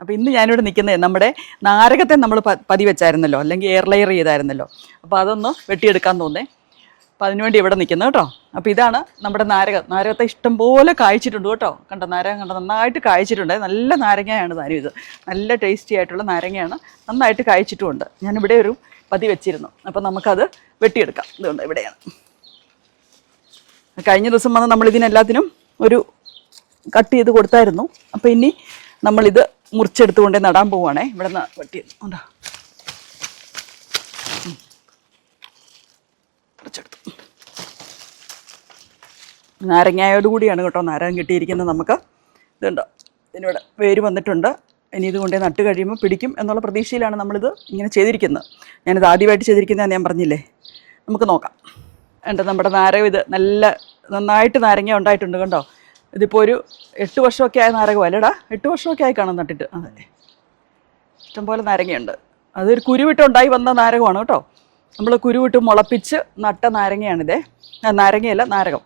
അപ്പോൾ ഇന്ന് ഞാനിവിടെ നിൽക്കുന്നത് നമ്മുടെ നാരകത്തെ നമ്മൾ പതി വെച്ചായിരുന്നല്ലോ, അല്ലെങ്കിൽ എയർ ലെയർ ചെയ്തായിരുന്നല്ലോ. അപ്പോൾ അതൊന്ന് വെട്ടിയെടുക്കാൻ തോന്നേ. അപ്പോൾ അതിനുവേണ്ടി ഇവിടെ നിൽക്കുന്നത് കേട്ടോ. അപ്പോൾ ഇതാണ് നമ്മുടെ നാരകത്തെ ഇഷ്ടംപോലെ കായ്ച്ചിട്ടുണ്ട് കേട്ടോ. കണ്ടോ, നാരകം കണ്ടോ, നന്നായിട്ട് കായ്ച്ചിട്ടുണ്ട്. നല്ല നാരങ്ങയാണ് താനും ഇത്. നല്ല ടേസ്റ്റി ആയിട്ടുള്ള നാരങ്ങയാണ്, നന്നായിട്ട് കായ്ച്ചിട്ടുമുണ്ട്. ഞാനിവിടെ ഒരു പതി വെച്ചിരുന്നു. അപ്പോൾ നമുക്കത് വെട്ടിയെടുക്കാം. ഇതുകൊണ്ട് ഇവിടെയാണ്. കഴിഞ്ഞ ദിവസം വന്ന് നമ്മളിതിനെല്ലാത്തിനും ഒരു കട്ട് ചെയ്ത് കൊടുത്തായിരുന്നു. അപ്പോൾ ഇനി നമ്മളിത് മുറിച്ചെടുത്തുകൊണ്ട് നടാൻ പോവുകയാണേ. ഇവിടെ നിന്ന് വെട്ടി ഉണ്ടോ, മുറിച്ചെടുത്തു. നാരങ്ങയോടുകൂടിയാണ് കേട്ടോ നാരകം കിട്ടിയിരിക്കുന്നത് നമുക്ക്. ഇതുണ്ടോ, ഇതിനിവിടെ വേര് വന്നിട്ടുണ്ട്. ഇനി ഇത് കൊണ്ടേ നട്ട് കഴിയുമ്പോൾ പിടിക്കും എന്നുള്ള പ്രതീക്ഷയിലാണ് നമ്മളിത് ഇങ്ങനെ ചെയ്തിരിക്കുന്നത്. ഞാനിത് ആദ്യമായിട്ട് ചെയ്തിരിക്കുന്നതെന്ന് ഞാൻ പറഞ്ഞില്ലേ. നമുക്ക് നോക്കാം. ഉണ്ട് നമ്മുടെ നാരകം. ഇത് നന്നായിട്ട് നാരങ്ങ ഉണ്ടായിട്ടുണ്ട് കണ്ടോ. ഇതിപ്പോൾ ഒരു 8 വർഷമൊക്കെ ആയ നാരകം അല്ലേടാ, 8 വർഷമൊക്കെ ആയി കാണാൻ നട്ടിട്ട്. അതെ, ഇഷ്ടംപോലെ നാരങ്ങയുണ്ട്. അതൊരു കുരുവിട്ടുണ്ടായി വന്ന നാരകമാണ് കേട്ടോ. നമ്മൾ കുരുവിട്ട് മുളപ്പിച്ച് നട്ട നാരങ്ങയാണിതേ. നാരങ്ങയല്ല, നാരകം.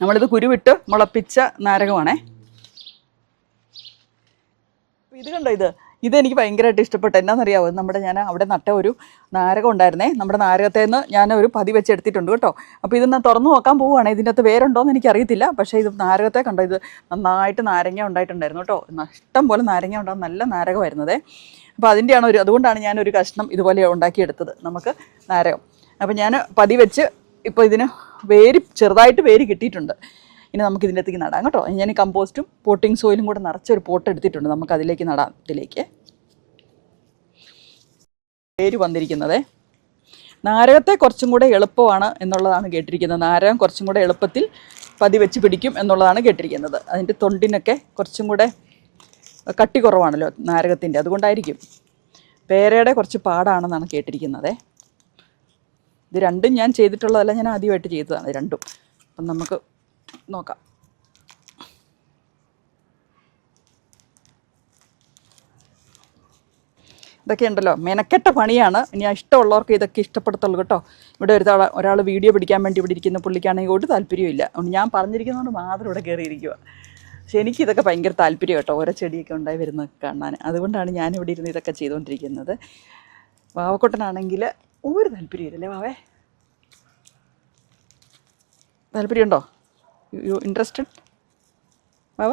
നമ്മളിത് കുരുവിട്ട് മുളപ്പിച്ച നാരകമാണേ. ഇത് കണ്ടോ, ഇതെനിക്ക് ഭയങ്കരമായിട്ട് ഇഷ്ടപ്പെട്ടു. എന്നാണെന്നറിയാമോ, ഞാൻ അവിടെ നട്ട ഒരു നാരകം ഉണ്ടായിരുന്നേ. നമ്മുടെ നാരകത്തിൽ നിന്ന് ഞാൻ ഒരു പതി വെച്ചെടുത്തിട്ടുണ്ട് കേട്ടോ. അപ്പോൾ ഇത് ഞാൻ തുറന്നു നോക്കാൻ പോവുകയാണ്. ഇതിൻ്റെ അകത്ത് വേരുണ്ടോയെന്ന് എനിക്കറിയത്തില്ല. പക്ഷേ ഇത് നാരകത്തെ കണ്ടോ, ഇത് നന്നായിട്ട് നാരങ്ങ ഉണ്ടായിട്ടുണ്ടായിരുന്നു കേട്ടോ. ഇഷ്ടം പോലെ നാരങ്ങ ഉണ്ടാകും, നല്ല നാരകമായിരുന്നതേ. അപ്പോൾ അതുകൊണ്ടാണ് ഞാനൊരു കഷ്ണം ഇതുപോലെ ഉണ്ടാക്കിയെടുത്തത് നമുക്ക് നാരകം. അപ്പോൾ ഞാൻ പതി വെച്ച് ഇപ്പോൾ ഇതിന് ചെറുതായിട്ട് വേര് കിട്ടിയിട്ടുണ്ട്. ഇനി നമുക്ക് ഇതിൻ്റെ അകത്തേക്ക് നടാം കേട്ടോ. ഞാൻ കമ്പോസ്റ്റും പോട്ടിംഗ് സോയിലും കൂടെ നിറച്ചൊരു പോട്ട് എടുത്തിട്ടുണ്ട്. നമുക്ക് അതിലേക്ക് നടാം. ഇതിലേക്ക് വേര് വന്നിരിക്കുന്നത് നാരകത്തെ കുറച്ചും കൂടെ എളുപ്പമാണ് എന്നുള്ളതാണ് കേട്ടിരിക്കുന്നത്. നാരകം കുറച്ചും കൂടെ എളുപ്പത്തിൽ പതി വെച്ച് പിടിക്കും എന്നുള്ളതാണ് കേട്ടിരിക്കുന്നത്. അതിൻ്റെ തൊണ്ടിനൊക്കെ കുറച്ചും കൂടെ കട്ടി കുറവാണല്ലോ നാരകത്തിൻ്റെ, അതുകൊണ്ടായിരിക്കും. പേരയുടെ കുറച്ച് പാടാണെന്നാണ് കേട്ടിരിക്കുന്നത്. ഇത് രണ്ടും ഞാൻ ചെയ്തിട്ടുള്ളതല്ല, ഞാൻ ആദ്യമായിട്ട് ചെയ്തതാണ് രണ്ടും. അപ്പം നമുക്ക് നോക്കാം. ഇതൊക്കെ ഉണ്ടല്ലോ മെനക്കെട്ട പണിയാണ്. ഇനി ഇഷ്ടമുള്ളവർക്ക് ഇതൊക്കെ ഇഷ്ടപ്പെടുത്തുള്ളൂ കേട്ടോ. ഇവിടെ ഒരാൾ വീഡിയോ പിടിക്കാൻ വേണ്ടി ഇവിടെ ഇരിക്കുന്ന പുള്ളിക്കാണെങ്കിൽ ഒരു താല്പര്യമില്ല. ഞാൻ പറഞ്ഞിരിക്കുന്നതുകൊണ്ട് മാത്രം ഇവിടെ കയറിയിരിക്കുക. പക്ഷെ എനിക്കിതൊക്കെ ഭയങ്കര താല്പര്യം കേട്ടോ, ഓരോ ചെടിയൊക്കെ ഉണ്ടായി വരുന്നത് കാണാൻ. അതുകൊണ്ടാണ് ഞാനിവിടെ ഇരുന്ന് ഇതൊക്കെ ചെയ്തുകൊണ്ടിരിക്കുന്നത്. വാവക്കുട്ടനാണെങ്കിൽ ഒരു താല്പര്യമില്ലല്ലേ വാവേ? താല്പര്യമുണ്ടോ? യു ഇൻട്രസ്റ്റഡ് വാവ?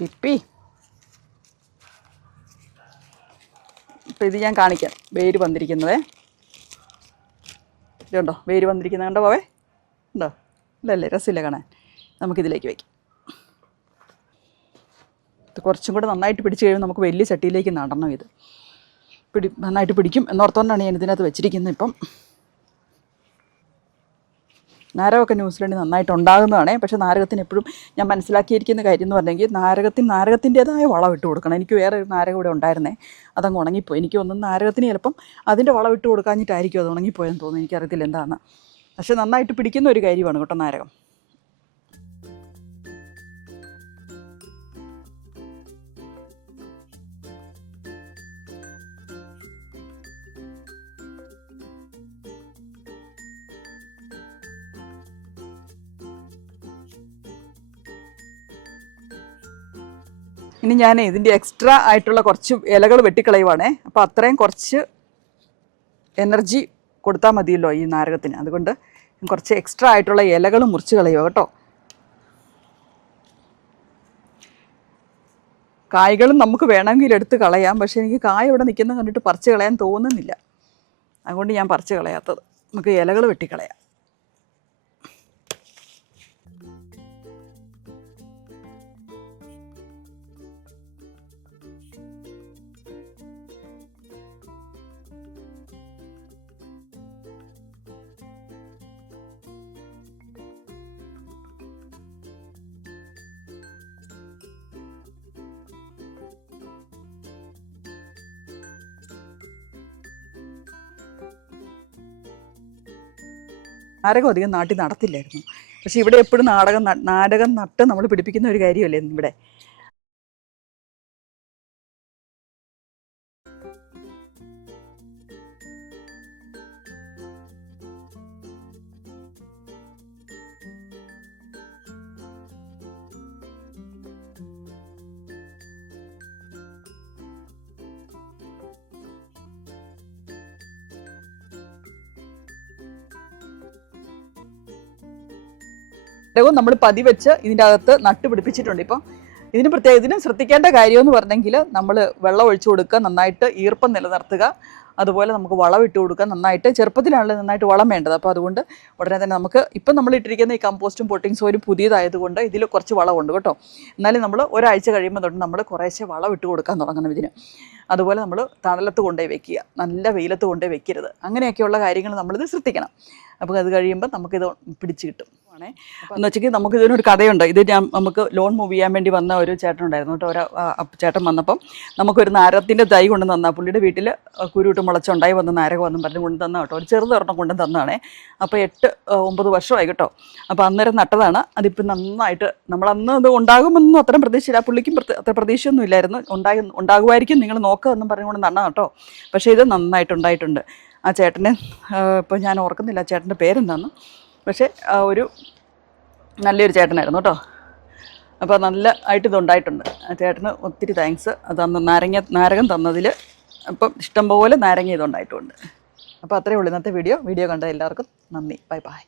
പിപ്പി, ഇപ്പം ഇത് ഞാൻ കാണിക്കാം. വേര് വന്നിരിക്കുന്നത് ഇതുണ്ടോ, വേര് വന്നിരിക്കുന്നത് കണ്ടോ പോവേ? ഉണ്ടോ? ഇല്ലല്ലേ, രസമില്ല കാണാൻ. നമുക്കിതിലേക്ക് വയ്ക്കാം. ഇത് കുറച്ചും കൂടെ നന്നായിട്ട് പിടിച്ച് കഴിയുമ്പോൾ നമുക്ക് വലിയ ചട്ടിയിലേക്ക് നടണം. ഇത് നന്നായിട്ട് പിടിക്കും എന്നോർത്തുകൊണ്ടാണ് ഞാൻ ഇതിനകത്ത് വെച്ചിരിക്കുന്നത്. ഇപ്പം നാരകമൊക്കെ ന്യൂസിലൻഡിൽ നന്നായിട്ട് ഉണ്ടാകുന്നതാണേ. പക്ഷേ നാരകത്തിന് എപ്പോഴും ഞാൻ മനസ്സിലാക്കിയിരിക്കുന്ന കാര്യം എന്ന് പറഞ്ഞെങ്കിൽ നാരകത്തിൻ്റേതായ വളം ഇട്ട് കൊടുക്കണം. എനിക്ക് വേറെ ഒരു നാരകം ഇവിടെ ഉണ്ടായിരുന്നേ, അതങ്ങ് ഉണങ്ങിപ്പോയി. എനിക്ക് തോന്നുന്നു നാരകത്തിന് ചിലപ്പം അതിൻ്റെ വളം ഇട്ട് കൊടുക്കാഞ്ഞിട്ടായിരിക്കും അത് ഉണങ്ങിപ്പോയെന്ന് തോന്നുന്നു. എനിക്കറിയത്തില്ല എന്താണെന്ന്. പക്ഷേ നന്നായിട്ട് പിടിക്കുന്ന ഒരു കാര്യമാണ് കേട്ടോ നാരകം. ഇനി ഞാൻ ഇതിൻ്റെ എക്സ്ട്രാ ആയിട്ടുള്ള കുറച്ച് ഇലകൾ വെട്ടിക്കളയുവാണേ. അപ്പോൾ അത്രയും കുറച്ച് എനർജി കൊടുത്താൽ മതിയല്ലോ ഈ നാരകത്തിന്. അതുകൊണ്ട് കുറച്ച് എക്സ്ട്രാ ആയിട്ടുള്ള ഇലകൾ മുറിച്ച് കളയുക കേട്ടോ. കായ്കളും നമുക്ക് വേണമെങ്കിൽ എടുത്ത് കളയാം. പക്ഷേ എനിക്ക് കായ ഇവിടെ നിൽക്കുന്നത് കണ്ടിട്ട് പറിച്ച് കളയാൻ തോന്നുന്നില്ല. അതുകൊണ്ട് ഞാൻ പറിച്ച് കളയാത്തത്. നമുക്ക് ഇലകൾ വെട്ടിക്കളയാം. നാരകം അധികം നാട്ടിൽ നടത്തില്ലായിരുന്നു. പക്ഷേ ഇവിടെ എപ്പോഴും നാരകം നട്ട് നമ്മൾ പിടിപ്പിക്കുന്ന ഒരു കാര്യമല്ലേ ഇവിടെ. നാരകവും നമ്മൾ പതി വെച്ച് ഇതിൻ്റെ അകത്ത് നട്ട് പിടിപ്പിച്ചിട്ടുണ്ട്. ഇപ്പം ഇതിന് ശ്രദ്ധിക്കേണ്ട കാര്യമെന്ന് പറഞ്ഞെങ്കിൽ നമ്മൾ വെള്ളം ഒഴിച്ചു കൊടുക്കുക, നന്നായിട്ട് ഈർപ്പം നിലനിർത്തുക, അതുപോലെ നമുക്ക് വളം ഇട്ട് കൊടുക്കുക. നന്നായിട്ട് ചെറുപ്പത്തിലാണല്ലോ നന്നായിട്ട് വളം വേണ്ടത്. അപ്പോൾ അതുകൊണ്ട് ഉടനെ തന്നെ നമുക്ക് ഇപ്പം നമ്മൾ ഇട്ടിരിക്കുന്ന ഈ കമ്പോസ്റ്റും പൊട്ടിങ് സോയിലും പുതിയതായതുകൊണ്ട് ഇതിൽ കുറച്ച് വളമുണ്ട് കേട്ടോ. എന്നാലും നമ്മൾ ഒരാഴ്ച കഴിയുമ്പോൾ തൊട്ട് നമ്മൾ കുറേശ്ശെ വളം ഇട്ട് കൊടുക്കാൻ തുടങ്ങണം ഇതിന്. അതുപോലെ നമ്മൾ തണലത്ത് കൊണ്ടുപോയി വെക്കുക, നല്ല വെയിലത്ത് കൊണ്ടുപോയി വെക്കരുത്. അങ്ങനെയൊക്കെയുള്ള കാര്യങ്ങൾ നമ്മളിത് ശ്രദ്ധിക്കണം. അപ്പോൾ അത് കഴിയുമ്പോൾ നമുക്കിത് പിടിച്ച് കിട്ടും ആണേ. എന്ന് വെച്ചെങ്കിൽ നമുക്കിതിനൊരു കഥയുണ്ട്. ഇത് നമുക്ക് ലോൺ മൂവ് ചെയ്യാൻ വേണ്ടി വന്ന ഒരു ചേട്ടനുണ്ടായിരുന്നു കേട്ടോ. ചേട്ടൻ വന്നപ്പം നമുക്കൊരു നാരകത്തിൻ്റെ തൈ കൊണ്ട് തന്നാൽ, പുള്ളിയുടെ വീട്ടിൽ കുരുവിട്ട് മുളച്ചുണ്ടായി വന്ന നാരകം വന്നും പറഞ്ഞ് കൊണ്ട് തന്ന കേട്ടോ. ഒരു ചെറുതൊരെണ്ണം കൊണ്ട് തന്നതാണേ. അപ്പോൾ 8-9 വർഷമായി കേട്ടോ. അപ്പോൾ അന്നേരം നട്ടതാണ്. അതിപ്പോൾ നന്നായിട്ട്, നമ്മളന്ന് അത് ഉണ്ടാകുമെന്നൊന്നും അത്രയും പ്രതീക്ഷയില്ല, പുള്ളിക്കും അത്ര പ്രതീക്ഷയൊന്നും ഇല്ലായിരുന്നു. ഉണ്ടാകുമായിരിക്കും, നിങ്ങൾ നോക്കുക എന്നും പറഞ്ഞുകൊണ്ട് നന്ന കേട്ടോ. പക്ഷേ ഇത് നന്നായിട്ടുണ്ടായിട്ടുണ്ട്. ആ ചേട്ടനെ ഇപ്പോൾ ഞാൻ ഓർക്കുന്നില്ല ചേട്ടൻ്റെ പേരെന്താന്ന്, പക്ഷേ ഒരു നല്ലൊരു ചേട്ടനായിരുന്നു കേട്ടോ. അപ്പോൾ നല്ല ആയിട്ട് ഇതുണ്ടായിട്ടുണ്ട്. ആ ചേട്ടന് ഒത്തിരി താങ്ക്സ്. അത് നാരകം തന്നതിൽ. അപ്പം ഇഷ്ടംപോലെ നാരങ്ങ ഇതുണ്ടായിട്ടുണ്ട്. അപ്പോൾ അത്രയേ ഉള്ളൂ ഇന്നത്തെ വീഡിയോ കണ്ട എല്ലാവർക്കും നന്ദി. Bye bye.